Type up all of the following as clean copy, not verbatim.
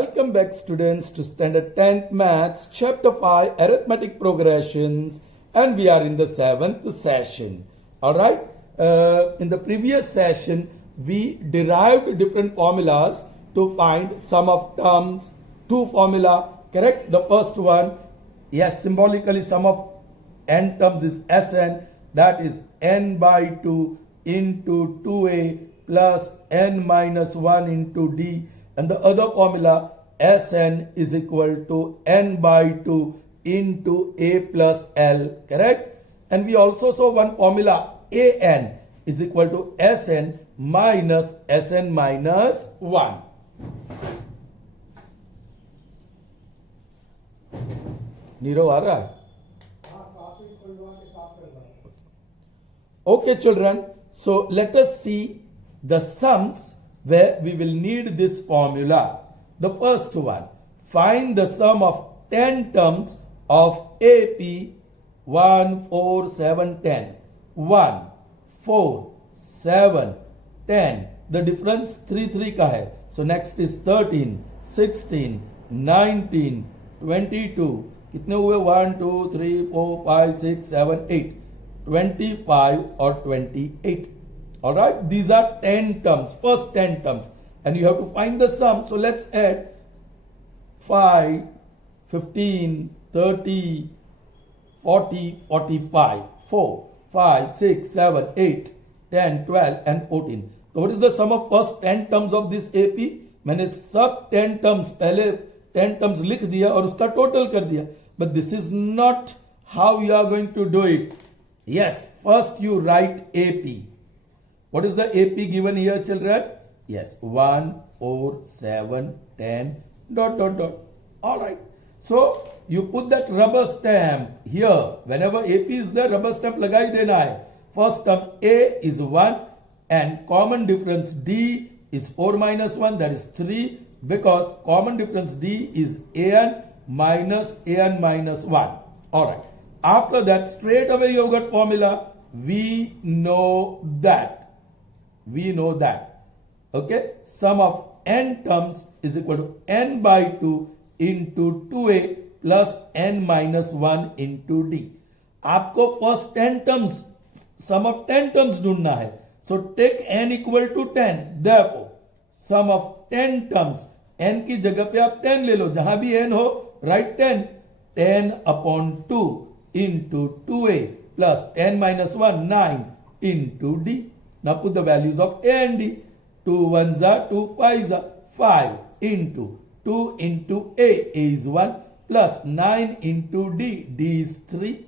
Welcome back students to Standard 10th Maths Chapter 5 Arithmetic Progressions, and we are in the 7th session. Alright, in the previous session we derived different formulas to find sum of terms. Two formula, correct? The first one, yes, symbolically sum of n terms is Sn, that is n by 2 into 2a plus n minus 1 into d. And the other formula, Sn is equal to n by 2 into a plus l, correct? And we also saw one formula, An is equal to Sn minus Sn minus 1. Niro, aa raha hai? Okay children, so let us see the sums where we will need this formula. The first one, find the sum of 10 terms of AP 1, 4, 7, 10. 1, 4, 7, 10. The difference 3, 3 ka hai. So next is 13, 16, 19, 22. कितने हुए 1, 2, 3, 4, 5, 6, 7, 8. 25 or 28. Alright, these are 10 terms, first 10 terms, and you have to find the sum. So let's add 5, 15, 30, 40, 45, 4, 5, 6, 7, 8, 10, 12 and 14. So what is the sum of first 10 terms of this AP? मैंने सब 10 terms पहले 10 terms लिख दिया और उसका total कर दिया. But this is not how you are going to do it. Yes, first you write AP. What is the AP given here, children? Yes, 1, 4, 7, 10, dot, dot, dot. Alright. So, you put that rubber stamp here. Whenever AP is there, rubber stamp lagai dena hai. First term A is 1 and common difference D is 4 minus 1, that is 3, because common difference D is An minus 1. Alright. After that, straight away you have got formula. We know that. Okay, sum of n terms is equal to n by 2 into 2a plus n minus 1 into d. आपको first 10 terms, sum of 10 terms ढूंढना है. So take n equal to 10. Therefore, sum of 10 terms, n की जगह पे आप 10 ले लो. जहां भी n हो, write 10. 10 upon 2 into 2a plus n minus 1, 9 into d. Now put the values of a and d. 2 ones are 2 5s are 5 into 2 into a is 1 plus 9 into d, d is 3.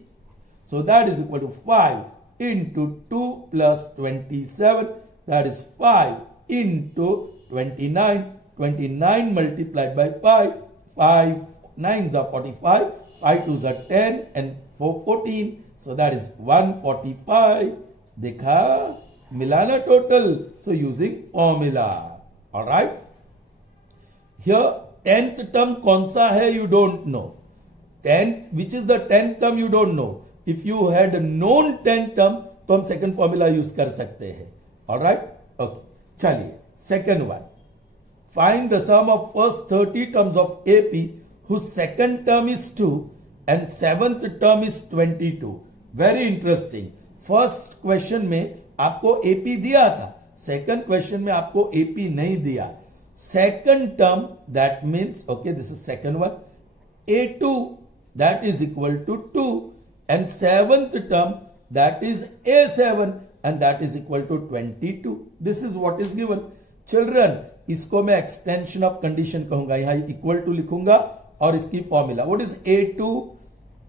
So that is equal to 5 into 2 plus 27, that is 5 into 29. 29 multiplied by 5, 5 9s are 45, 5 2s are 10 and 4 14. So that is 145. Dekha? Milana total. So using formula. Alright. Here 10th term kaun sa hai you don't know. 10th, which is the 10th term you don't know. If you had a known 10th term, तो हम second formula use कर सकते हैं. Alright. Okay. चलिए. Second one. Find the sum of first 30 terms of AP whose second term is 2 and 7th term is 22. Very interesting. First question में आपको AP दिया था, सेकंड क्वेश्चन में आपको AP नहीं दिया. Second term that means, okay, this is second one, A2 that is equal to 2 and seventh term that is A7 and that is equal to 22. This is what is given. Children, इसको मैं extension of condition कहूंगा. यहां equal to लिखूंगा और इसकी formula. What is A2?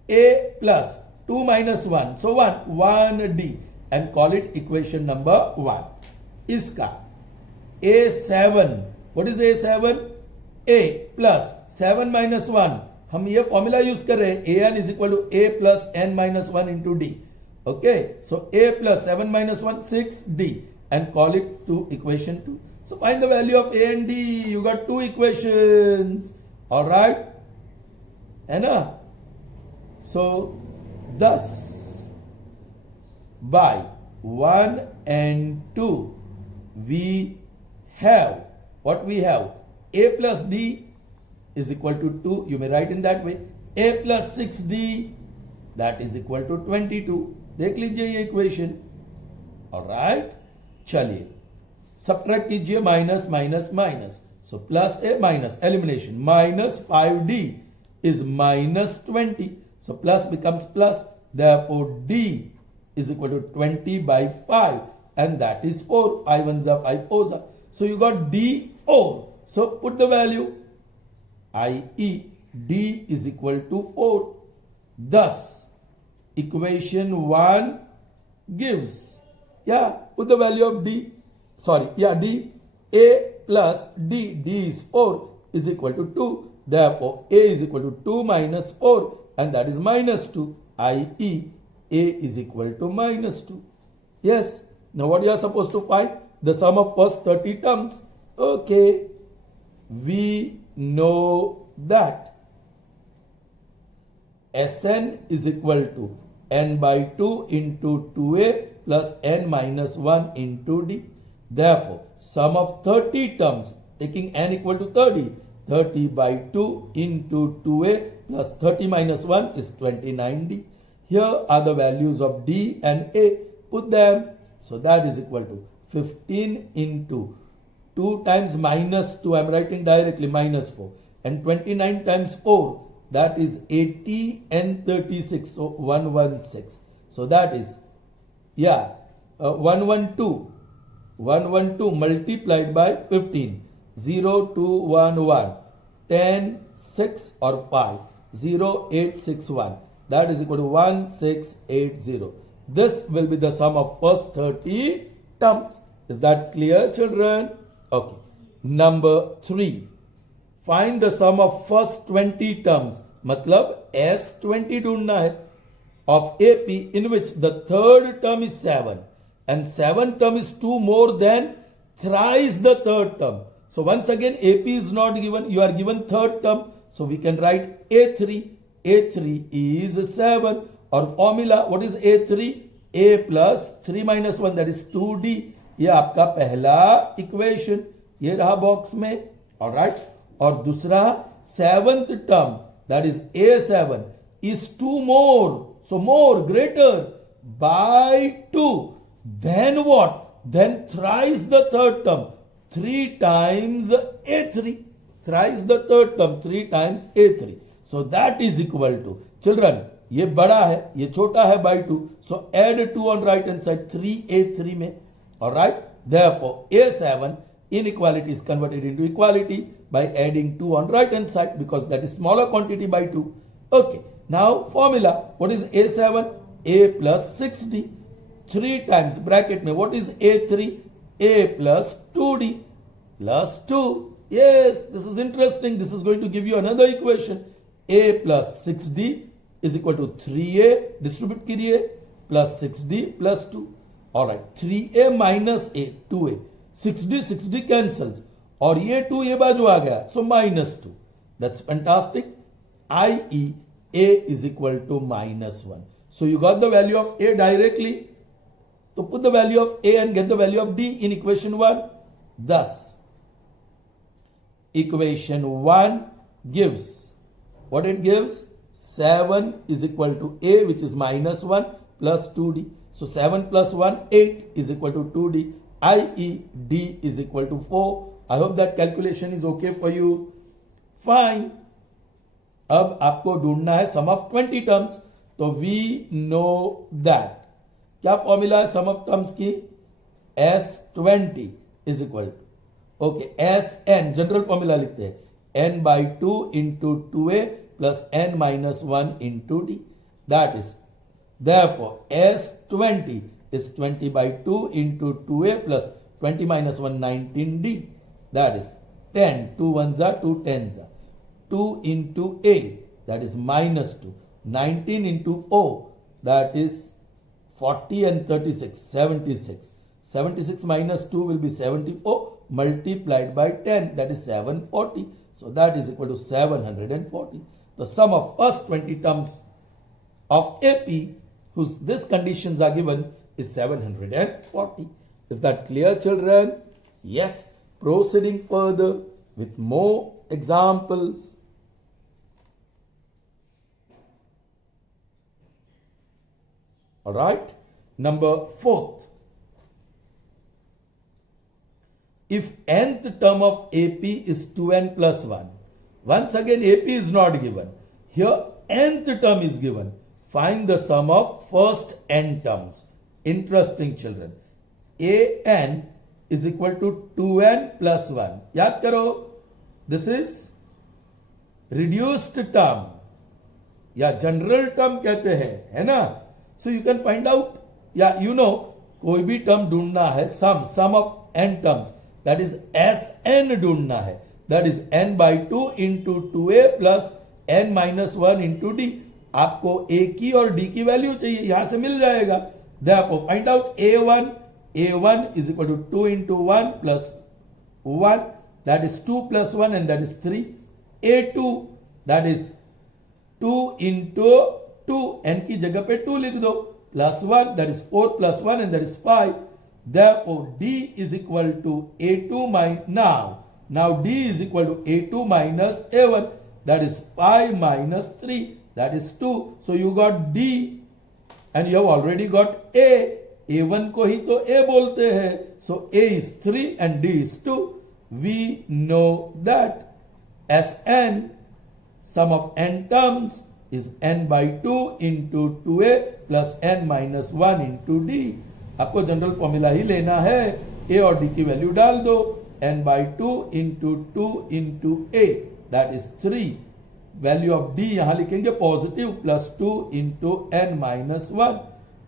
A plus 2 minus 1, so 1D. And call it equation number 1. इसका A7, what is A7? A plus 7 minus 1. हम ये फॉर्मूला यूज कर रहे हैं. An is equal to A plus n minus 1 into D. Okay, so A plus 7 minus 1, 6D, and call it to equation 2. So find the value of A and D. You got two equations. All right, है ना? So thus, by 1 and 2 we have what we have? A plus D is equal to 2. You may write in that way. A plus 6D, that is equal to 22. देख लीजिए ये equation. Alright, चलिए subtract कीजिए minus minus minus. So plus A minus elimination. Minus 5D is minus 20. So plus becomes plus. Therefore D is equal to 20 by 5. And that is 4. 5 ones are 5 fours are. So you got D4. So put the value. I.e. D is equal to 4. Thus, equation 1 gives. Yeah, put the value of D. Sorry, yeah, D. A plus D. D is 4 is equal to 2. Therefore, A is equal to 2 minus 4 and that is minus 2, i.e. A is equal to minus 2. Yes. Now what you are supposed to find? The sum of first 30 terms. Okay. We know that Sn is equal to n by 2 into 2a plus n minus 1 into d. Therefore, sum of 30 terms, taking n equal to 30. 30 by 2 into 2a plus 30 minus 1 is 29d. Here are the values of d and a. Put them. So that is equal to 15 into 2 times minus 2. I am writing directly minus 4. And 29 times 4. That is 80 and 36. So 116. So that is, yeah, 112. 112 multiplied by 15. 0, 2, 1, 1, 10, 6 or 5, 0, 8, 6, 1. That is equal to 1, 6, 8, 0. This will be the sum of first 30 terms. Is that clear, children? Okay. Number 3. Find the sum of first 20 terms. मतलब S20 ढूंढना है of AP in which the third term is 7 and 7 term is 2 more than thrice the third term. So once again, AP is not given. You are given third term. So we can write A3. A3 is 7. Or formula, what is A3? A plus 3 minus 1, that is 2D. ये आपका पहला equation. ये रहा box में. Alright. और दूसरा, seventh term, that is A7, is 2 more. So more, greater, by 2. Then what? Then thrice the third term. 3 times A3. Thrice the third term. 3 times A3. So that is equal to, children, ये बड़ा है, ये छोटा है by 2. So add 2 on right hand side. 3A3 में. Alright. Therefore, A7 inequality is converted into equality by adding 2 on right hand side because that is smaller quantity by 2. Okay. Now formula. What is A7? A plus 6D. 3 times bracket में. What is A3? A plus 2D plus 2. Yes, this is interesting. This is going to give you another equation. A plus 6D is equal to 3A. Distribute कीजिए. Plus 6D plus 2. Alright. 3A minus A. 2A. 6D cancels. और ये 2 ये बाजू आ गया. So minus 2. That's fantastic. I.e. A is equal to minus 1. So you got the value of A directly. So put the value of A and get the value of D in equation 1. Thus, equation 1 gives, what it gives? 7 is equal to A, which is minus 1 plus 2D. So 7 plus 1, 8 is equal to 2D, i.e. D is equal to 4. I hope that calculation is okay for you. Fine. अब आपको ढूंढना है sum of 20 terms. तो we know that. क्या formula है sum of terms की? S20 is equal to, okay, Sn general formula लिखते हैं, n by 2 into 2a plus n minus 1 into d. That is, therefore, S20 is 20 by 2 into 2a plus 20 minus 1, 19d. That is 10. 2 ones are 2 tens are. 2 into a, that is minus 2. 19 into 4, that is 40 and 36, 76. 76 minus 2 will be 74 multiplied by 10, that is 740. So that is equal to 740. The sum of first 20 terms of AP whose these conditions are given is 740. Is that clear, children? Yes. Proceeding further with more examples. Alright? Number 4th. If nth term of AP is 2n plus 1, once again AP is not given. Here nth term is given. Find the sum of first n terms. Interesting, children. an is equal to 2n plus 1. याद करो, this is reduced term या general term कहते हैं, है ना? So you can find out, या you know, कोई भी टर्म ढूंढना है, sum of n terms, that is S n ढूंढना है, that is n by 2 into 2a plus n minus 1 into d. आपको a की और d की वैल्यू चाहिए, यहां से मिल जाएगा. Therefore find out a1 is equal to 2 into 1 plus 1, that is 2 plus 1 and that is 3. a2 that is 2 into 2, n की जगह पे 2 लिख दो, plus 1 that is 4 plus 1 and that is 5. Therefore d is equal to a2 minus, now d is equal to a2 minus a1, that is 5 minus 3, that is 2. So you got d and you have already got a1 को ही तो a बोलते हैं. So a is 3 and d is 2. We know that Sn, sum of n terms, is n by 2 into 2a plus n minus 1 into d. आपको general formula ही लेना है, a और d की value डाल दो, n by 2 into 2 into a, that is 3. Value of d यहां लिखेंगे positive, plus 2 into n minus 1.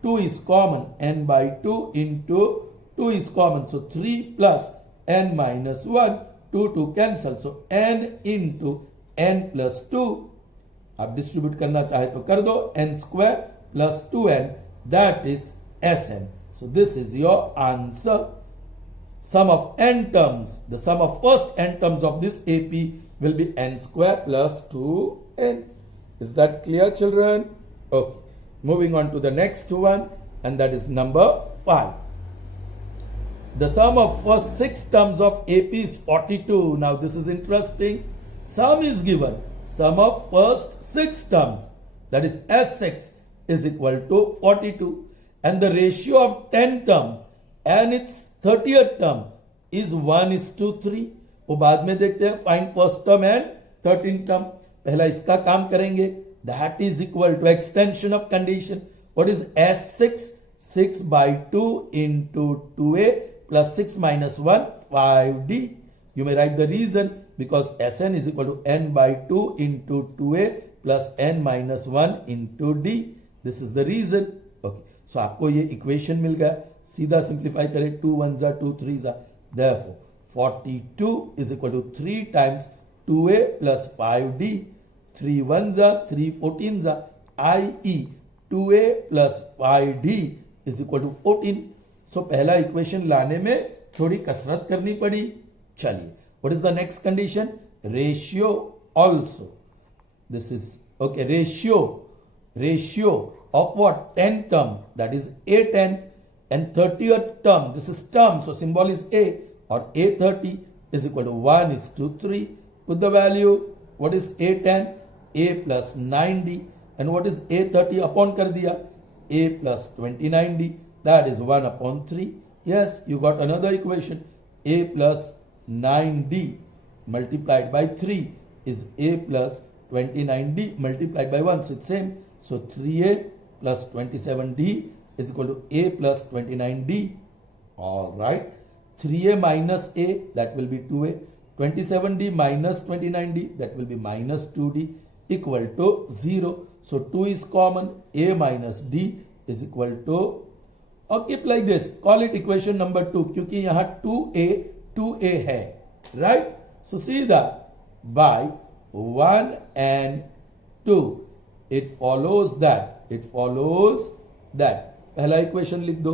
2 is common, n by 2 into 2 is common, so 3 plus n minus 1, 2 to cancel, so n into n plus 2. आप distribute करना चाहे तो कर दो, n square plus 2n, that is Sn. So this is your answer. Sum of n terms, the sum of first n terms of this AP will be n square plus 2n. Is that clear, children? Okay. Moving on to the next one, and that is number 5. The sum of first 6 terms of AP is 42. Now this is interesting. Sum is given. Sum of first 6 terms, that is S6, is equal to 42. And the ratio of 10 term and its 30th term is 1:3. वो बाद में देखते हैं. Find first term and 13th term. पहला इसका काम करेंगे. That is equal to extension of condition. What is S6? 6 by 2 into 2a plus 6 minus 1, 5d. You may write the reason, because Sn is equal to n by 2 into 2a plus n minus 1 into d. This is the reason. Okay. So आपको ये equation मिल गया. सीधा simplify करें, 2 1s are 2 3s are. Therefore 42 is equal to 3 times 2a plus 5d. 3 1s are 3 14s are, i.e. 2a plus 5d is equal to 14. So पहला equation लाने में थोड़ी कसरत करनी पड़ी. चलिए, what is the next condition? Ratio also. This is okay. Ratio of what? 10 term, that is a10, and 30th term, this is term, so symbol is a, or a30 is equal to 1:3. Put the value. What is a10? a plus 9d. And what is a30? upon कर दिया, a plus 29d, that is 1/3. Yes, you got another equation. A plus 9d multiplied by 3 is a plus 29d multiplied by 1, so it's same. So 3a plus 27d is equal to a plus 29d. All right. 3a minus a, that will be 2a. 27d minus 29d, that will be minus 2d, equal to 0. So 2 is common. A minus d is equal to, or keep like this, call it equation number 2, क्योंकि यहाँ 2a है, right? So see that by 1 and 2, it follows that पहला equation लिख दो,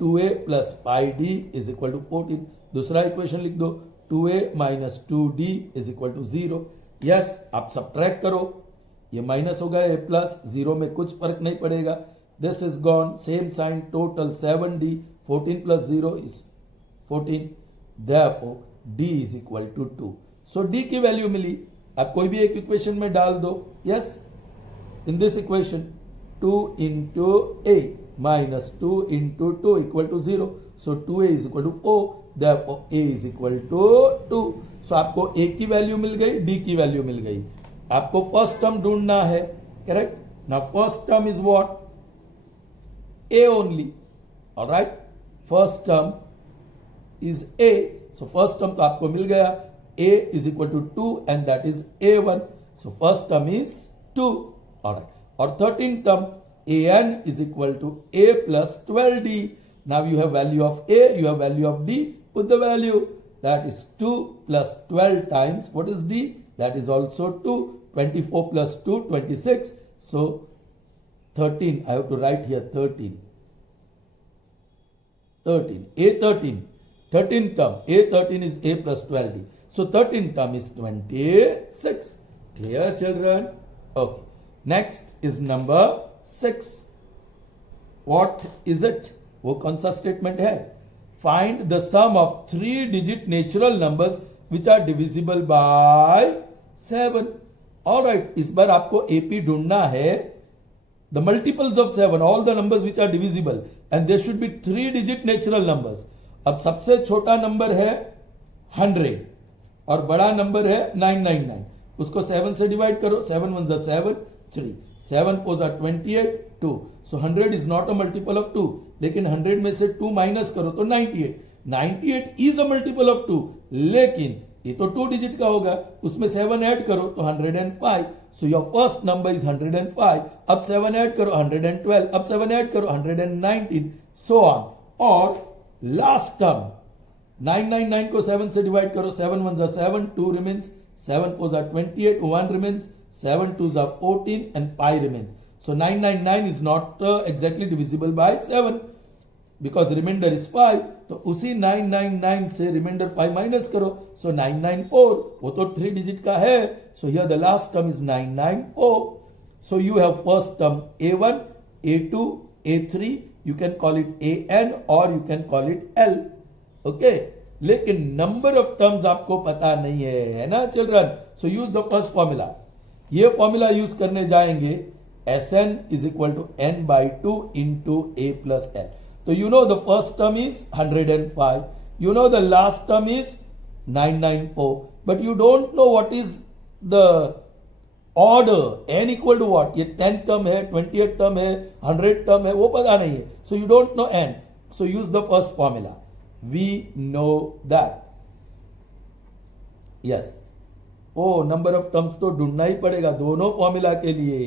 2a plus 5d is equal to 14. दूसरा equation लिख दो, 2a minus 2d is equal to 0. Yes, आप सब्ट्रैक्ट करो, ये माइनस होगा, ए प्लस, 0 में कुछ फर्क नहीं पड़ेगा. This is gone, same sign, total 7d, 14 plus 0 is 14. Therefore d is equal to 2. So d की वैल्यू मिली. आप कोई भी एक इक्वेशन में डाल दो. Yes, in this equation 2 into a minus 2 into 2 equal to 0. So 2a is equal to 4. Therefore a is equal to 2. So आपको a की वैल्यू मिल गई, d की वैल्यू मिल गई. आपको फर्स्ट टर्म ढूंढना है, correct. Now first term is what? a only. Alright, first term is a. So first term तो आपको मिल गया, a is equal to 2 and that is a1. So first term is 2. Alright. Or 13th term, an is equal to a plus 12d. Now you have value of a, you have value of d. Put the value. That is 2 plus 12 times. What is d? That is also 2. 24 plus 2, 26. So 13. I have to write here 13. 13. A13. 13th term, A13 is A plus 12D. So 13th term is 26. Clear, children? Okay. Next is number 6. What is it? वो कौन सा statement है? Find the sum of 3-digit natural numbers which are divisible by 7. Alright, इस बार आपको AP ढूंढना है. The multiples of 7, all the numbers which are divisible, and there should be 3-digit natural numbers. अब सबसे छोटा नंबर है 100 और बड़ा नंबर है 999. उसको 7 से डिवाइड करो. 7 1 7, 3. 7 4 28, 2. सो 100 is not a multiple of 2. लेकिन 100 में से 2 माइनस करो तो 98. 98 इज अ मल्टीपल ऑफ 2. लेकिन ये तो 2 डिजिट का होगा. उसमें 7 ऐड करो तो 105. So your first number is 105. अब 7 ऐड करो 112. अब 7 ऐड करो 119. So on. और लास्ट टर्म 999 को 7 से डिवाइड करो. 7 1 7, 2 remains. 7 4 28, 1 remains. 7 2 14 and 5 remains. So 999 is not exactly divisible by 7 because remainder is 5. तो उसी 999 से remainder 5 minus करो. So 994, वो तो 3 digit का है. So here the last term is 994. So you have first term A1, A2, A3. You can call it AN or you can call it L. Okay. लेकिन number of terms आपको पता नहीं है ना children? So use the first formula. ये formula use करने जाएंगे. Sn is equal to n by 2 into a plus n. तो you know the first term is 105. You know the last term is 994. But you don't know what is the order. n equal to what? ये 10 term है, 28 term है, 100 term है, वो पता नहीं है. So you don't know n. So use the first formula. We know that. Yes. ओ number of terms तो ढूंढना ही पड़ेगा दोनों फॉर्मूला के लिए.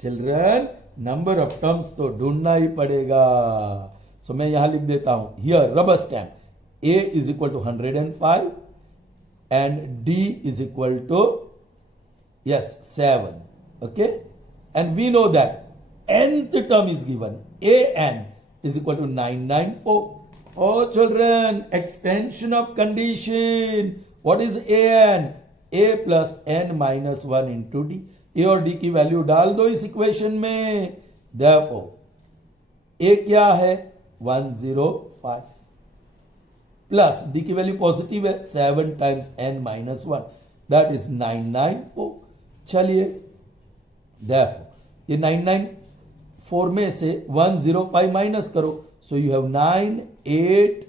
चिल्ड्रन, नंबर ऑफ टर्म्स तो ढूंढना ही पड़ेगा. सो मैं यहां लिख देता हूं. Here rubber stamp. A is equal to 105 and D is equal to 7. Okay, and we know that nth term is given. An is equal to 994. Oh children, extension of condition. What is An? A plus n minus 1 into d. A और d की value डाल दो इस equation में. Therefore, A क्या है? 105 plus d की value positive है 7 times n minus 1. That is 994. चलिए, therefore ये 994 में से 105 माइनस करो. सो यू हैव 9, 8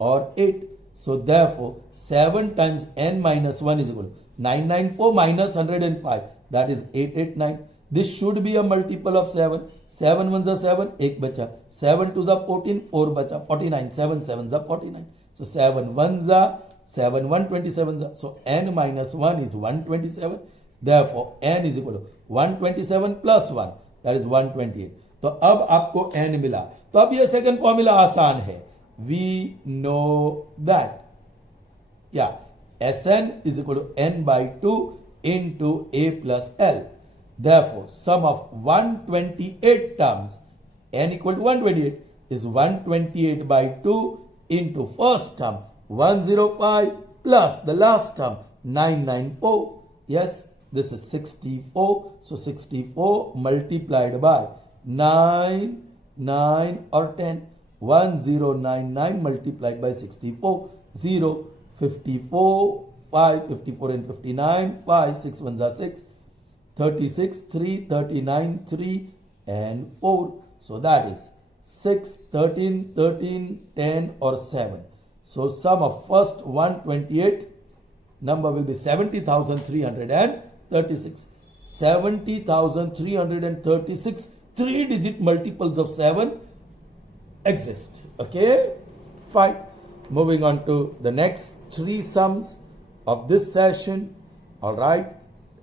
और 8. So therefore 7 times n minus 1 is equal to 994 minus 105. That is 889. This should be a multiple of 7. 7 1 7, 1 बचा. 7 2 14, 4 बचा. 49. 7 7 49. So 7 1 7 1 27. So n minus 1 is 127. Therefore n is equal to 127 plus 1. That is 128. तो अब आपको n मिला. तो अब ये second formula आसान है. We know that, yeah, Sn is equal to n by 2 into a plus L. Therefore, sum of 128 terms, n equal to 128, is 128 by 2 into first term 105 plus the last term 994. Yes, this is 64. So 64 multiplied by 9, 9 or 10. 1099 multiplied by 64. 0, 54, 5, 54 and 59, 5, 6 1 6, 36, 3, 39, 3 and 4. So that is 6, 13, 13, 10 or 7. So sum of first 128 number will be 70,336. 70,336 3-digit multiples of 7 exist. Okay, fine. Moving on to the next 3 sums of this session. All right,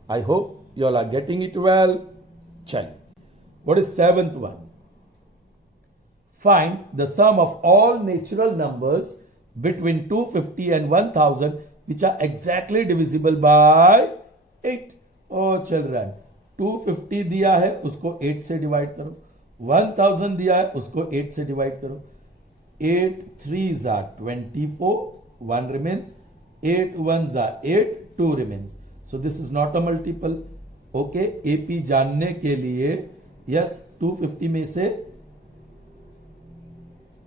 I hope you all are getting it well. Chaliye. What is 7th one? Find the sum of all natural numbers between 250 and 1000 which are exactly divisible by 8. Oh children, 250 दिया है उसको 8 से divide करो, 1000 दिया है उसको 8 से divide करो. 8 3s are 24, 1 remains. 8 1s are 8, 2 remains. So this is not a multiple. Okay, AP जानने के लिए yes 250 में से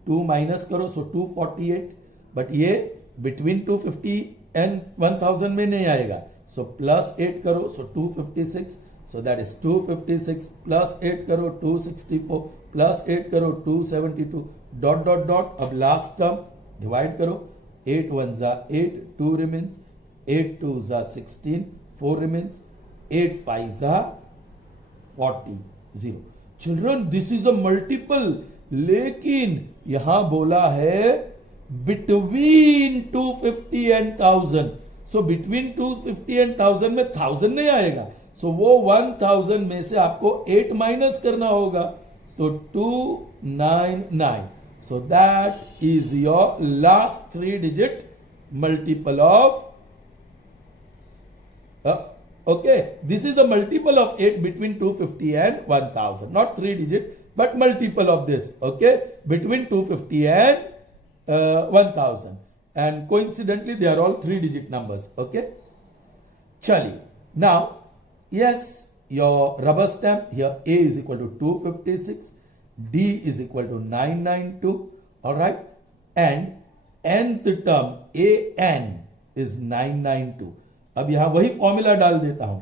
2 माइनस करो, so 248. बट ये बिटवीन 250 एंड 1000 में नहीं आएगा, so प्लस 8 करो, so 256. So that is 256 plus 8 करो 264 plus 8 करो 272 डॉट डॉट डॉट. अब लास्ट टर्म डिवाइड करो. 8 1s are 8, 2 remains. 8 2s are 16, 4 remains. 8 5s are 40, 0. Children, this is a multiple. लेकिन यहां बोला है between 250 and 1000. So between 250 and 1000 में 1000 नहीं आएगा. So वो 1000 में से आपको 8 माइनस करना होगा, तो 299. So that is your last 3-digit multiple of okay, this is a multiple of 8 between 250 and 1000, not 3-digit but multiple of this. Okay, between 250 and 1000, and coincidentally they are all 3-digit numbers. Okay, chaliye. Now yes, your rubber stamp here, A is equal to 256, D is equal to 992. All right, and nth term AN is 992. अब यहां वही formula डाल देता हूं.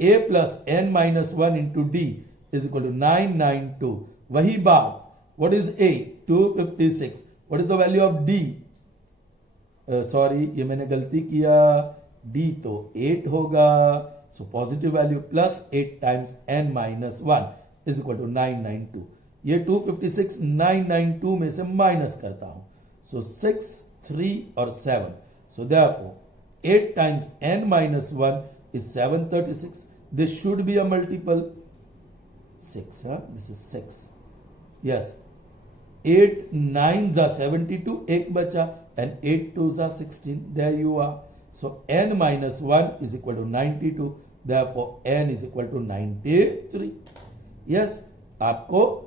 A plus n minus 1 into D is equal to 992. वही बात. What is A? 256. What is the value of D? Sorry, ये मैंने गलती किया. D तो 8 होगा. So positive value plus 8 times n minus 1 is equal to 992. ये 256 992 में से माइनस करता हूं. So 6, 3 और 7. So therefore 8 times n minus 1 is 736. This should be a multiple. 6, huh? This is 6. Yes. 8 9s are 72, एक बचा, and 8 2s are 16. There you are. So n minus 1 is equal to 92. Therefore n is equal to 93. Yes, आपको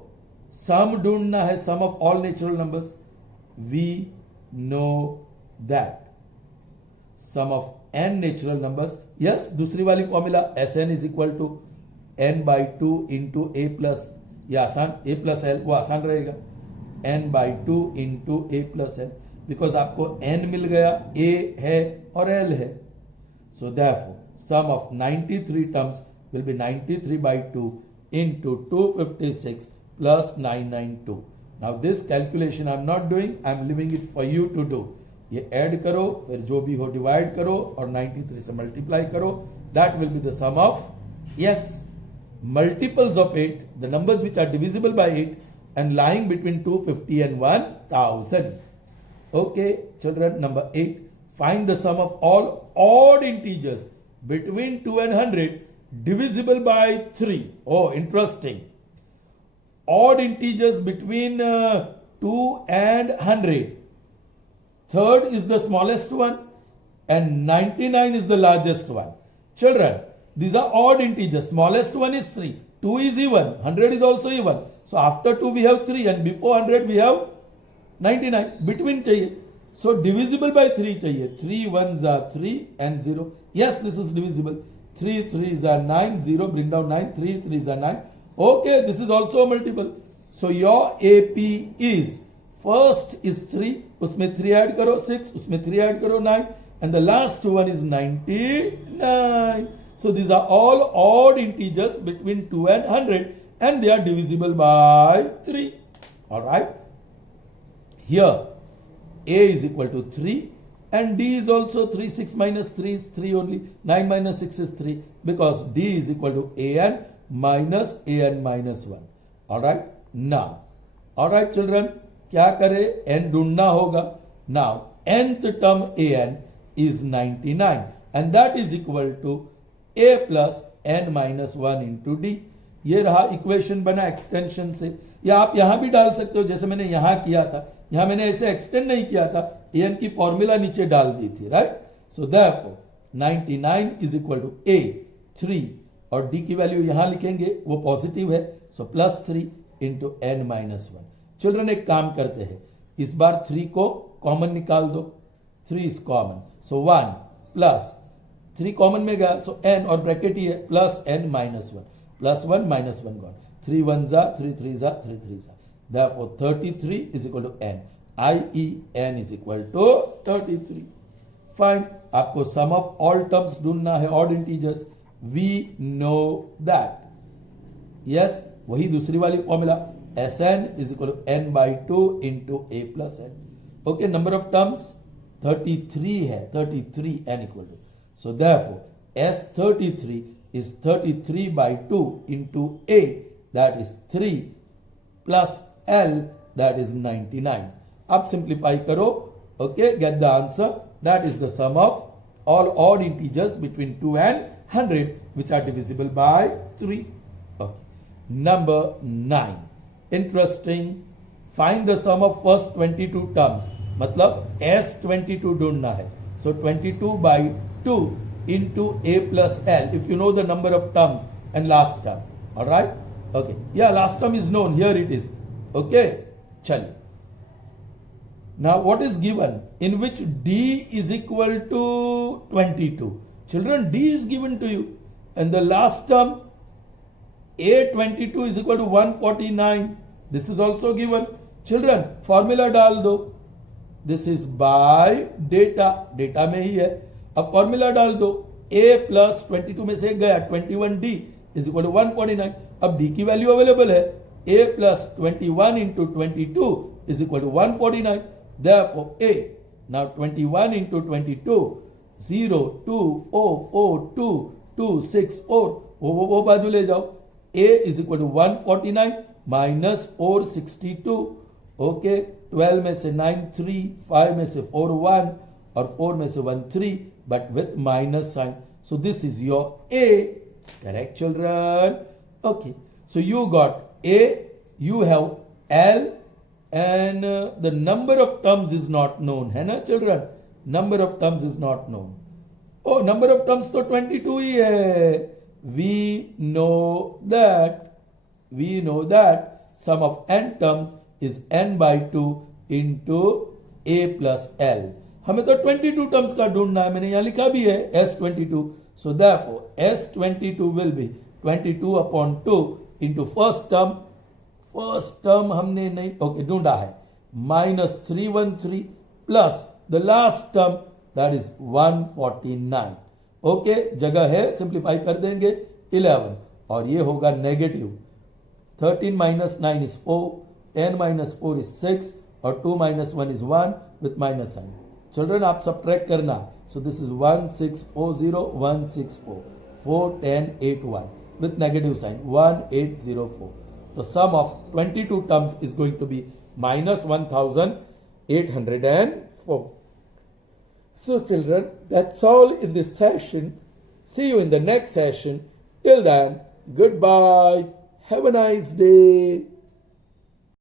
sum ढूंढना है, sum of all natural numbers. We know that sum of n natural numbers. Yes, दूसरी वाली formula Sn is equal to n by 2 into a plus, ये आसान, a plus l वो आसान रहेगा. n by 2 into a plus l, because आपको n मिल गया, a है और l है. So therefore sum of 93 terms will be 93 by 2 into 256 plus 992. Now this calculation I am not doing, I am leaving it for you to do. ये add करो, फिर जो भी हो डिवाइड करो और 93 से मल्टीप्लाई करो. That will be the sum of, yes, multiples of 8, the numbers which are divisible by 8 and lying between 250 and 1000. Okay, children, number 8. Find the sum of all odd integers between 2 and 100 divisible by 3. Oh, interesting. Odd integers between 2 and 100. Third is the smallest one and 99 is the largest one. Children, these are odd integers. Smallest one is 3. 2 is even. 100 is also even. So after 2 we have 3 and before 100 we have 99. Between चाहिए. So divisible by 3 चाहिए. 3 1s are 3 and 0. Yes, this is divisible. 3 3s are 9. 0 bring down 9. 3 3s are 9. Okay, this is also a multiple. So your AP is, first is 3, उसमें 3 add करो 6, उसमें 3 add करो 9, and the last one is 99. So these are all odd integers between 2 and 100 and they are divisible by 3. All right. Here A is equal to 3 and D is also 3. 6 minus 3 is 3 only. 9 minus 6 is 3 because D is equal to AN minus minus 1. All right. Now, all right children, क्या करें? N ढूंढना होगा. Now, nth term AN is 99 and that is equal to A plus N minus 1 into D. ये रहा equation बना extension से, या आप यहां भी डाल सकते हो जैसे मैंने यहां किया था. यहां मैंने ऐसे एक्सटेंड नहीं किया था, एन की फॉर्मूला नीचे डाल दी थी, right. So therefore 99 is equal to a 3 और डी की वैल्यू यहां लिखेंगे, वो पॉजिटिव है, so plus 3 into n minus 1. Children एक काम करते हैं, इस बार 3 को कॉमन निकाल दो. 3 is common, so 1 plus 3 common में गया, सो एन और ब्रैकेट ही है plus n minus 1. Plus 1 minus 1 gone. 3 1 जा 3 3 जा 3 3 जा. Therefore 33 is equal to n, i.e. n is equal to 33. Fine. आपको sum of all terms ढूंढना है, odd integers. We know that. Yes, वही दूसरी वाली formula, Sn is equal to n by 2 into a plus n. Okay, number of terms 33 है, 33 n equal to. So therefore S33 is 33 by 2 into a, that is 3 plus L, that is 99. अब simplify करो, okay, get the answer. That is the sum of all odd integers between 2 and 100 which are divisible by 3. Okay. Number 9. Interesting. Find the sum of first 22 terms. मतलब S22 ढूंढना है. So 22 by 2 into A plus L if you know the number of terms and last term. All right. Okay. Yeah, last term is known. Here it is. Okay. Chaliye. Now what is given? In which D is equal to 22. Children, D is given to you. And the last term A22 is equal to 149. This is also given. Children, formula डाल दो. This is by data. Data में ही है. अब formula डाल दो. A plus 22 में से गया 21D is equal to 149. अब D की वैल्यू अवेलेबल है. A plus 21 into 22 is equal to 149. Therefore A. Now 21 into 22, 0, 2, 4, 4, 2, 2, 6, 4. वो बाजू ले जाओ. A is equal to 149 minus 462. Okay. 12 में से 9 3, 5 में से 4 1 और 4 में से 1 3, but with minus sign. So this is your A. Correct, children? Okay. So you got A, you have L, and the number of terms is not known. है ना children? Number of terms is not known. Oh, number of terms तो 22 ही है. We know that sum of n terms is n by 2 into A plus L. हमें तो 22 terms का ढूंढना है, मैंने यहाँ लिखा भी है S22. So therefore S22 will be 22 upon 2 into first term हमने नहीं ओके ढूंढा है minus 313 plus the last term that is 149. Okay जगह है, सिंप्लीफाई कर देंगे 11 और ये होगा negative. 13 minus 9 is 4, 10 minus 4 is 6 और 2 minus 1 is 1 with minus sign. Children आप सब्ट्रैक्ट करना. So this is 1640 164 4 10 8 1 with negative sign 1804. The sum of 22 terms is going to be minus 1804. So children, that's all in this session. See you in the next session. Till then, goodbye. Have a nice day.